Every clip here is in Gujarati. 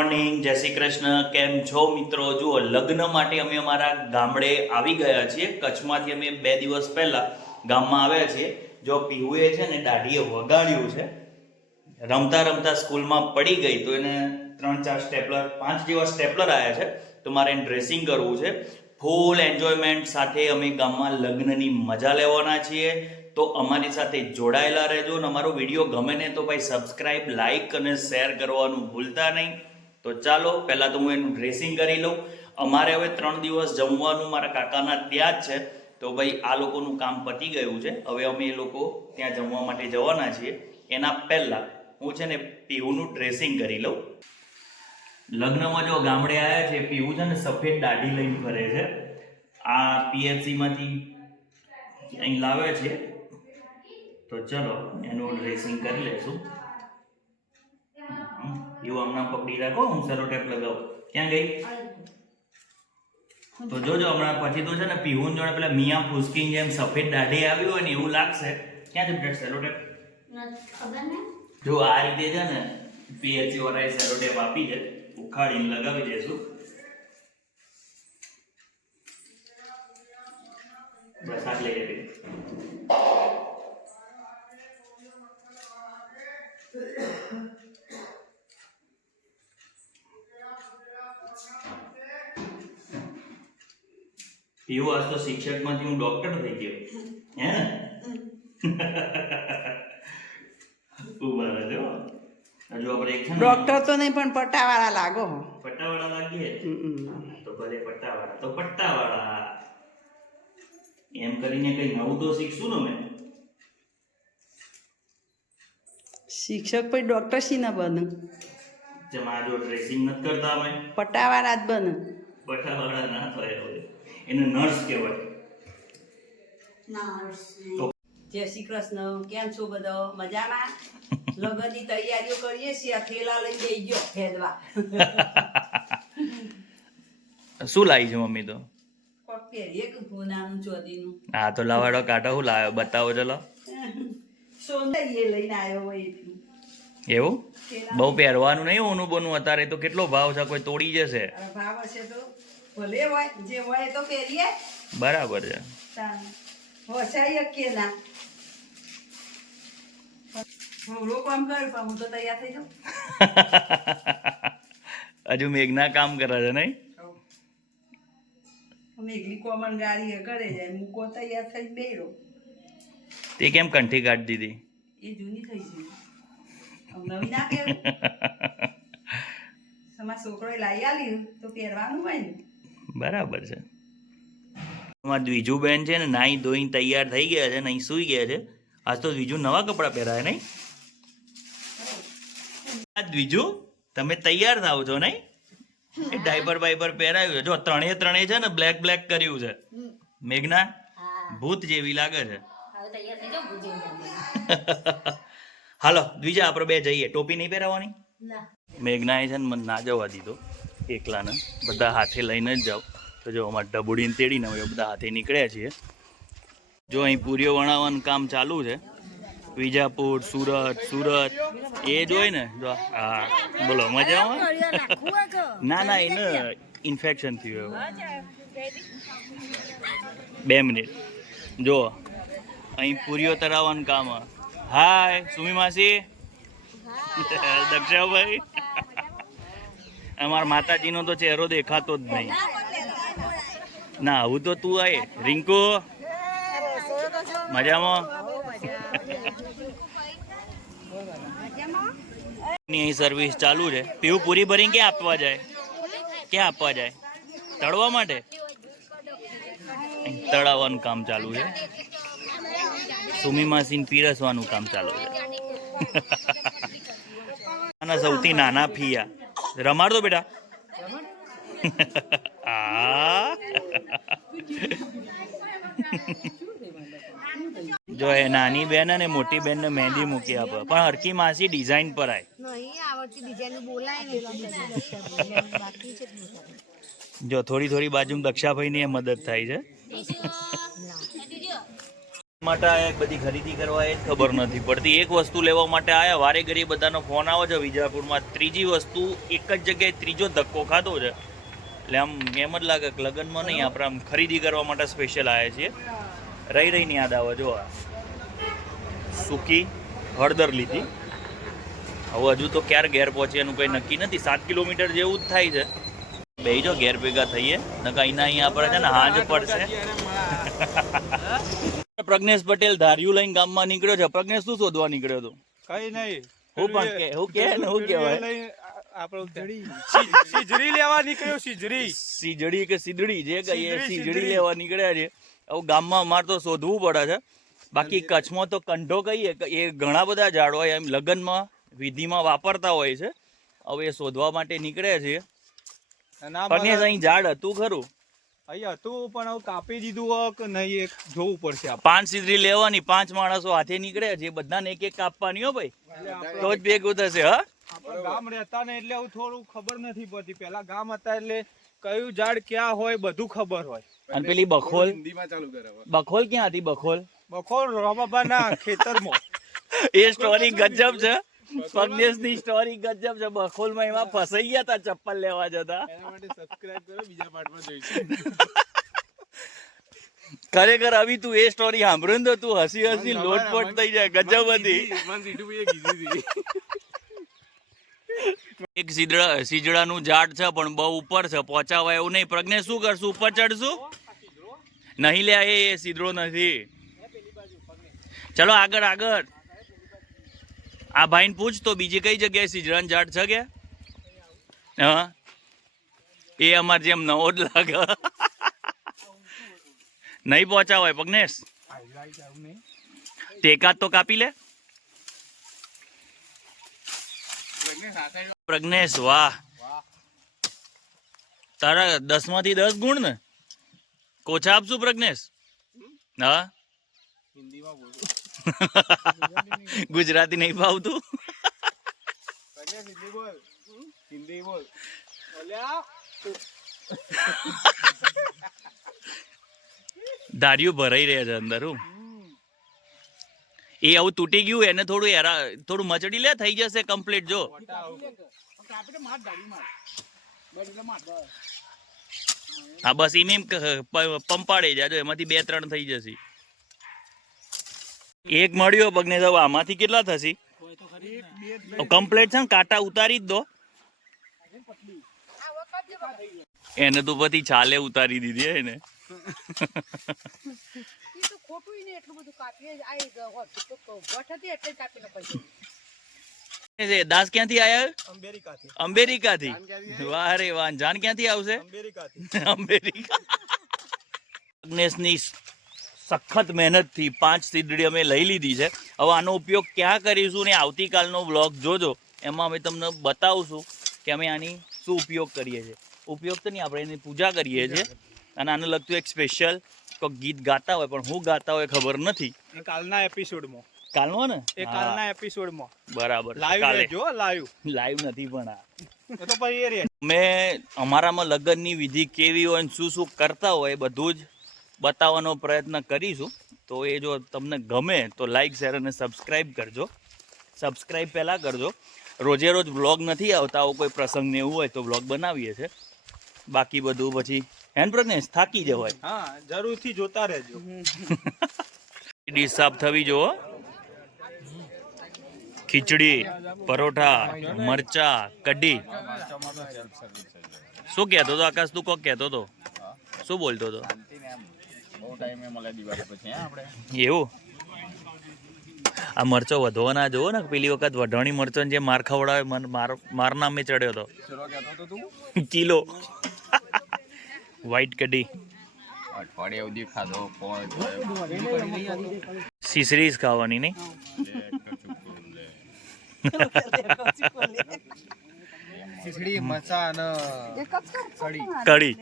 મોર્નિંગ, જય શ્રી કૃષ્ણ. કેમ છો મિત્રો? જુઓ, લગ્ન માટે અમે અમારા ગામડે આવી ગયા છીએ. કચ્છમાંથી અમે 2 દિવસ પહેલા ગામમાં આવ્યા છીએ. જો પીહુએ છે ને દાઢીએ વગાડ્યું છે, રમતા રમતા સ્કૂલમાં પડી ગઈ તો એને 3-4 સ્ટેપલર 5 જેવા સ્ટેપલર આવ્યા છે, તો મારે એને ડ્રેસિંગ કરવું છે. ફૂલ એન્જોયમેન્ટ સાથે અમે ગામમાં લગ્નની મજા લેવાના છીએ. તો અમારી સાથે જોડાયેલા રહેજો અને અમારો વિડીયો ગમે ને તો ભાઈ સબસ્ક્રાઇબ, લાઇક અને શેર કરવાનું ભૂલતા નહીં. તો ચાલો પહેલાં તો હું એનું ડ્રેસિંગ કરી લઉં. અમારે હવે 3 દિવસ જમવાનું મારા કાકાના ત્યાં જ છે, તો ભાઈ આ લોકોનું કામ પતી ગયું છે. હવે અમે એ લોકો ત્યાં જમવા માટે જવાના છીએ. એના પહેલાં હું છે ને પીહુનું ડ્રેસિંગ કરી લઉં. લગ્નમાં જો ગામડે આવ્યા છે, પીહુ છે ને સફેદ દાઢી લઈને ફરે છે. આ પીએફસીમાંથી અહીં લાવે છે. તો ચલો એનું ડ્રેસિંગ કરી લેશું. એવું હમણાં પકડી રાખો, હું સેલો ટેપ લગાવું. ક્યાં ગઈ? તો જોજો હમણાં પછી તો છે ને પીહુન જોડે પેલા મિયા ફુસકીન જેમ સફેદ દાઢી આવી હોય ને એવું લાગશે. ક્યાં છે સેલો ટેપ? જો આ રીતે છે ને પીએચસી વાળાએ સેલો ટેપ આપી છે, ઉખાડીને લગાવી દેશું. બસ આટલે કે પીહુ આજ તો શિક્ષકમાંથી હું ડોક્ટર થઈ ગયો હે ને? ઉભા રહેજો. હજુ આપણે એક છે ને ડોક્ટર તો નહીં પણ પટ્ટાવાળા લાગો. પટ્ટાવાળા લાગીએ તો ભલે પટ્ટાવાળા તો પટ્ટાવાળા એમ કરીને કઈ નવું તો શીખશું ને. મેં શિક્ષક પછી ડોક્ટર શી ના બને? જેમ આ જો ડ્રેસિંગ નથી કરતા અમે, પટ્ટાવાળા જ બને. પટ્ટાવાળા ના થાય, હવે એને નર્સ કહેવાય. જય શ્રી કૃષ્ણ. કેમ છો બધા? મજામાં? લગ્નની તૈયારીઓ કરીએ છીએ. આ થેલા લઈ જઈ ગયો ફેદવા. શું લાવી છે મમ્મી? તો એક નાનું ચોદીનું. હા તો લવાડો કાઢો. શું લાવ્યો બતાવો ચલો. સોંદરીએ લઈને આવ્યો હોય એટલું. એવું બહુ પહેરવાનું નહીં ઓનું બોનું. અત્યારે તો કેટલો ભાવ છે, કોઈ તોડી જશે. ભાવ હશે તો ભલે હોય, જે હોય તો પહેરીએ. બરાબર છે. વસાઈ કે ના કામ કર પણ હું તો તૈયાર થઈ જાઉં. હજુ મેઘના કામ કરે છે નહીં? મેઘલી કોમન ગાડી કરે જાય, મૂકો તૈયાર થઈ બેરો. તે કેમ કંઠી કાઢી દીધી? એ જૂની થઈ છે, નવી ના પહેરું. તમારા છોકરોએ લાવી આલી તો પહેરવાનું હોય ને. બરાબર છે. અમારા દ્વિજુબેન છે ને નાઈ ધોઈને તૈયાર થઈ ગયા છે, નહીં સૂઈ ગયા છે. આજ તો દ્વિજુ નવા કપડાં પહેરાય નહીં? દ્વિજુ તમે તૈયાર થાવ છો નહીં? એ ડાયપર બાયપર પહેરાયું છે. જો ત્રણે છે ને બ્લેક બ્લેક કર્યું છે. મેઘના ભૂત જેવી લાગે છે. હાલો દ્વિજા આપણે બે જઈએ. ટોપી નહીં પહેરાવવાની? મેઘનાએ છે ને મને ના જવા દીધો એકલાને. બધા હાથે લઈને જ જાઓ. તો જો અમારે ડબુડીને તેડીને હવે બધા હાથે નીકળ્યા છીએ. જો અહીં પૂરીઓ વણાવવાનું કામ ચાલુ છે. વિજાપુર, સુરત એ જોઈ ને. જો હા બોલો મજામાં? ના એને ઇન્ફેક્શન થયું. 2 મિનિટ. જો અહીં પૂરીઓ તરાવવાનું કામ. હાય સુમી માસી, દક્ષાભાઈ. અમારા માતાજીનો તો ચહેરો દેખાતો જ નહીં. ના આવું તો તું આય. રિંકુ મજામાં? અહીં સર્વિસ ચાલુ છે. પીવું પૂરી ભરીને ક્યાં આપવા જાય? ક્યાં આપવા જાય? તળવા માટે? તળાવવાનું કામ ચાલુ છે. સુમી માસીને પીરસવાનું કામ ચાલુ છે. સૌથી નાના ફિયા રમાડ દો બેટા. જો એ નાની બેન અને મોટી બેન ને મહેંદી મૂકી આપે, પણ હરકી માસી ડિઝાઇન પર આય. જો થોડી બાજુ દક્ષાભાઈ ની મદદ થાય છે. માટે આયા બધી ખરીદી કરવા એ જ ખબર નથી પડતી. એક વસ્તુ લેવા માટે આયા, વારે ઘડી બધાનો ફોન આવે છે વિજાપુરમાં. ત્રીજી વસ્તુ એક જ જગ્યાએ ત્રીજો ધક્કો ખાધો છે. એટલે આમ એમ જ લાગે કે લગ્નમાં નહીં, આપણે આમ ખરીદી કરવા માટે સ્પેશિયલ આવ્યા છીએ. રહીને યાદ આવે. જો સૂકી હળદર લીધી. હવે હજુ તો ક્યારે ઘેર પહોંચે એનું કંઈ નક્કી નથી. 7 કિલોમીટર જેવું જ થાય છે. બેહી જો ઘેર ભેગા થઈએ, નકા અહીંયા આપણે છે ને હાજ પડશે. પ્રજ્ઞેશ પટેલ ધાર્યું લઈને ગામમાં નીકળ્યો છે. પ્રજ્ઞેશ શું શોધવા નીકળ્યો હતો? કઈ નહીં. હું કહેવાય સિજરી લેવા નીકળ્યો. સીજડી કે સીધડી જે કહીએ, સીજડી લેવા નીકળ્યા છે. હવે ગામમાં અમારે તો શોધવું પડે છે. બાકી કચ્છમાં તો કંઢો કહીએ કે એ ઘણા બધા ઝાડ હોય, એમ લગ્નમાં વિધિમાં વાપરતા હોય છે. હવે એ શોધવા માટે નીકળ્યા છે. પ્રજ્ઞેશ અહીં ઝાડ હતું ખરું? અહીંયા હતું પણ હવે કાપી દીધું હોય કે નહીં એ જોવું પડશે. 5 સીધડી લેવાની, 5 માણસો હાથે નીકળ્યા છે. બધાને એક એક કાપવાની હો ભાઈ, તો જ ભેગું થશે. હા, ગામ રહેતા ને એટલે હું થોડું ખબર નથી પડતી. પેલા ગામ હતા એટલે કયું ઝાડ ક્યાં હોય બધું ખબર હોય. અને પેલી બખોલ ક્યાં હતી? બખોલ રમાબાના ખેતરમાં. એ સ્ટોરી ગજબ છે. પ્રજ્ઞેશ ની સ્ટોરી ગજબ છે. બખોલ માં એમાં ફસાઈ ગયા હતા ચપ્પલ લેવા જતા. ખરેખર આવી તું એ સ્ટોરી સાંભળ્યું તો તું હસી હસી લોટપોટ થઈ જાય. ગજબ હતી. એક સીજડાનું ઝાડ છે પણ બહુ ઉપર છે, પહોંચાવા એવું નહીં. પ્રજ્ઞેશ શું કરશું? ઉપર ચડશું? નહીં લે, એ સીધડો નથી. ચલો આગળ. આ ભાઈને પૂછ તો બીજી કઈ જગ્યાએ સીજડાનું ઝાડ છે કે? હા, એ અમાર જેમ નવો જ લાગે. નહીં પહોંચાવાય પ્રજ્ઞેશ. તેકાત તો કાપી લે. પ્રજ્ઞેશ વાહ, તારા 10 માંથી 10 ગુણ ને. કોચા આપશું પ્રજ્ઞેશ? હા, ગુજરાતી નહીં ફાવતું? ધાર્યું ભરાઈ રહ્યા છે અંદર. હું એ આવું તૂટી ગયું, એને થોડું મચડી લે, થઈ જશે કમ્પ્લીટ. જો હા, બસ એને પંપાડે જાજો, એમાંથી 2-3 થઈ જશે. એક મળ્યો પગને. તો આમાંથી કેટલા થશે? કમ્પ્લીટ છે ને, કાંટા ઉતારી જ દો. એને તો પછી છાલે ઉતારી દીધી એને. દાસ ક્યાંથી આયા? અમેરિકાથી. વાહ રે વાહ. જાન ક્યાંથી આવશે? અમેરિકા. પ્રજ્ઞેશની સખત મહેનતથી 5 સીધડી અમે લઈ લીધી છે. હવે આનો ઉપયોગ ક્યાં કરીશું ને આવતીકાલનો વ્લોગ જોજો. એમાં અમે તમને બતાવશું કે અમે આની શું ઉપયોગ કરીએ છીએ. ઉપયોગ તો નહીં, આપણે એની પૂજા કરીએ છીએ. અને આને લગતું એક સ્પેશિયલ કોઈ ગીત ગાતા હોય, પણ હું ગાતા હોય ખબર નથી. કાલના એપિસોડમાં. કાલનો ને? એ કાલના એપિસોડમાં. બરાબર. લાઈવ નથી પણ આ તો પછી એ મેં અમારામાં લગ્નની વિધિ કેવી હોય ને શું કરતા હોય બધું જ બતાવવાનો પ્રયત્ન કરીશું. તો એ જો તમને ગમે તો લાઈક, શેર અને સબસ્ક્રાઈબ કરજો. સબસ્ક્રાઈબ પહેલાં કરજો. રોજે રોજ વ્લોગ નથી આવતા, આવો કોઈ પ્રસંગ ને એવું હોય તો વ્લોગ બનાવીએ છીએ. બાકી બધું પછી હેન પ્રજ્ઞેશ થાકી જવાય. હા, જરૂરથી જોતા રહેજો. ડીશ સાફ થવી જો. ખીચડી, પરોઠા, મરચા, કઢી. શું કહેતો હતો આકાશ? તું કોક કહેતો હતો, શું બોલતો હતો? એવું? આ મરચો વધવાના જોવો ને. પેલી વખત વઢાણી મરચો જે માર ખવડાવે, માર નામે ચડ્યો હતો કિલો. વ્હાઈટ કઢી સીસરી ખાવાની નહીં. કઢી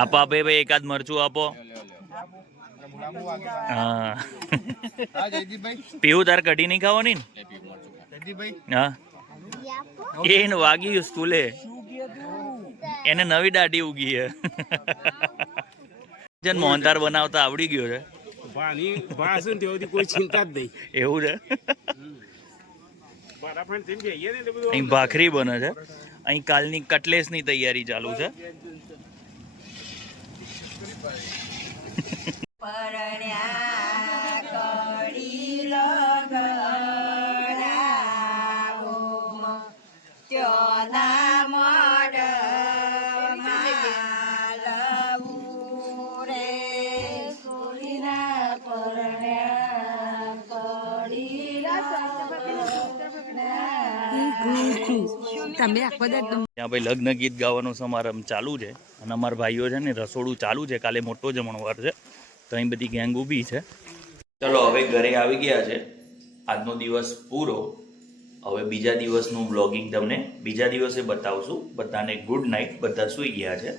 આપો ભાઈ, એકાદ મરચું આપો. હા, પીવું તાર કઢી નહીં ખાવાની ને? હા, એને વાગી સ્કૂલે, એને નવી દાઢી ઉગી છે ને મોહનથાર બનાવતા આવડી ગયો છે કોઈ ચિંતા જ નહીં. એવું છે અહીં ભાખરી બને છે અહીં કાલની કટલેસની તૈયારી ચાલુ છે પરણ્યા કડી લગડાવો ત્યોના મોઢમાં લવું રે સોરીના પરણ્યા કડી ત્યાં ભાઈ લગ્ન ગીત ગાવાનો સમારંભ ચાલુ છે અને અમારા ભાઈઓ છે ને રસોડું ચાલુ છે કાલે મોટો જમણવાર છે તો અહીં બધી ગેંગ ઊભી છે ચલો હવે ઘરે આવી ગયા છે આજનો દિવસ પૂરો હવે બીજા દિવસનું વ્લોગિંગ તમને બીજા દિવસે બતાવશું બધાને ગુડ નાઇટ બધા સૂઈ ગયા છે